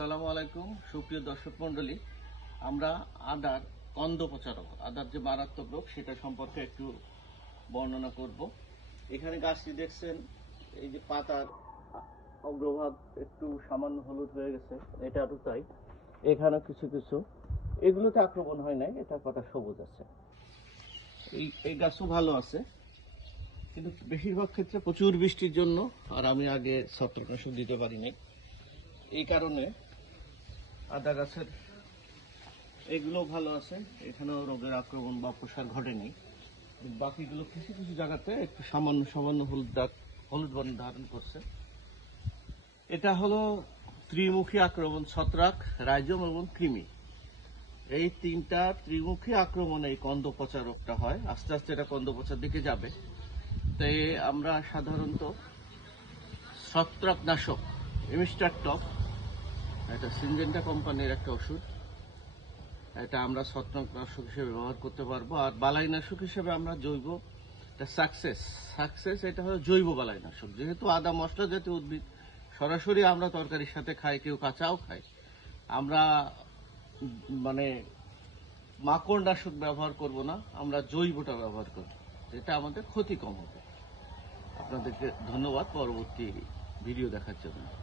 আসসালামু আলাইকুম সুপ্রিয় দর্শক মণ্ডলী। আমরা আদার কন্দ প্রচারক, আদার যে মারাত্মক রোগ সেটা সম্পর্কে একটু বর্ণনা করব। এখানে গাছটি দেখছেন, এই যে পাতার অগ্রভাগ একটু সামান্য হলুদ হয়ে গেছে, এটারও তাই। এখানে কিছু কিছু এগুলোতে আক্রমণ হয় নাই, এটা পাতা সবুজ আছে। এই গাছও ভালো আছে, কিন্তু বেশিরভাগ ক্ষেত্রে প্রচুর বৃষ্টির জন্য আর আমি আগে ছত্রাকনাশক দিতে পারি নাই, এই কারণে আদা গাছের এগুলো ভালো আছে, এখানেও রোগের আক্রমণ বা প্রসার ঘটেনি। বাকিগুলো কিছু কিছু জায়গাতে একটু সামান্য সামান্য হলুদ বর্ণ ধারণ করছে। এটা হলো ত্রিমুখী আক্রমণ, ছত্রাক, রাইজোম এবং কৃমি। এই তিনটা ত্রিমুখী আক্রমণে এই কন্দ পচা রোগটা হয়। আস্তে আস্তে এটা কন্দ পচার দিকে যাবে। তাই আমরা সাধারণত ছত্রাকনাশক এমিস্টার টপ, এটা সিনজেন্টা কোম্পানির একটা ওষুধ, এটা আমরা ছত্রাকনাশক হিসেবে ব্যবহার করতে পারবো। আর বালাইনাশক হিসেবে আমরা জৈব সাকসেস এটা হলো জৈব বালাইনাশক। যেহেতু আদা মশলা জাতীয় উদ্ভিদ, সরাসরি আমরা তরকারির সাথে খাই, কেউ কাঁচাও খাই। আমরা মানে মাকড় নাশক ব্যবহার করব না, আমরা জৈবটা ব্যবহার করব, এটা আমাদের ক্ষতি কম হবে। আপনাদেরকে ধন্যবাদ পরবর্তী ভিডিও দেখার জন্য।